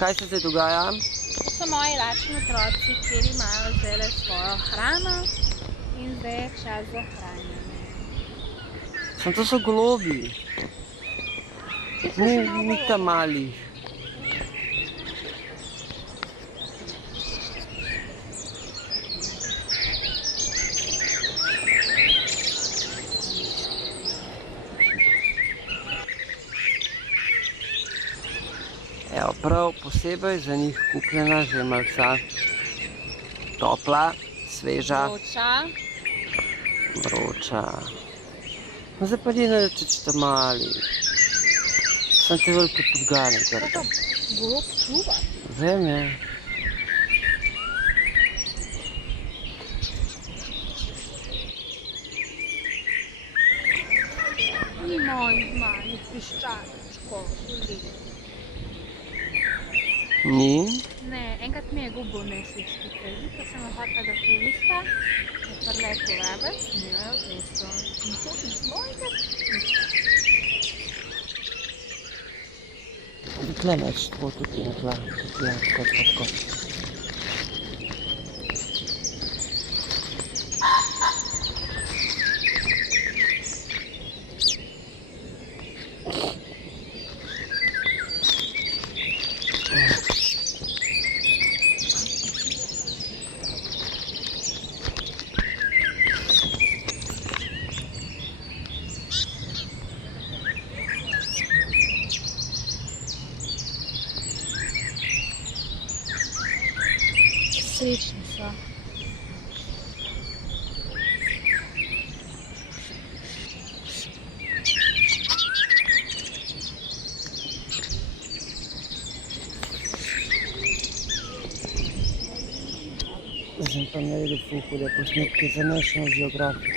Kaj se zdaj dogaja? To so moji lačni otroci, kjer imajo zdaj svojo hrano in zdaj je čas za hranjenje. Samo to so golobi. Ni tam malih. Evo, prav posebej za njih kupljena žemalca. Topla, sveža. Vroča. No, zdaj pa njena reče, če ta mali. Sam te velike podgane grda. Kako golob čuva? Vem, je. Ni mojih malih piščančkov, tudi. Ni? Ne, enkrat mi je gubil nesliški krvi, ko sem hotela, da tu lista, prlepo vrabec, in jo je odnesel. In to iz mojega pišča. Tle neč, tako tukaj na tla. Ja, tako. Srečni so. Zdaj pa naredil ful hude posnetke za National Geographic.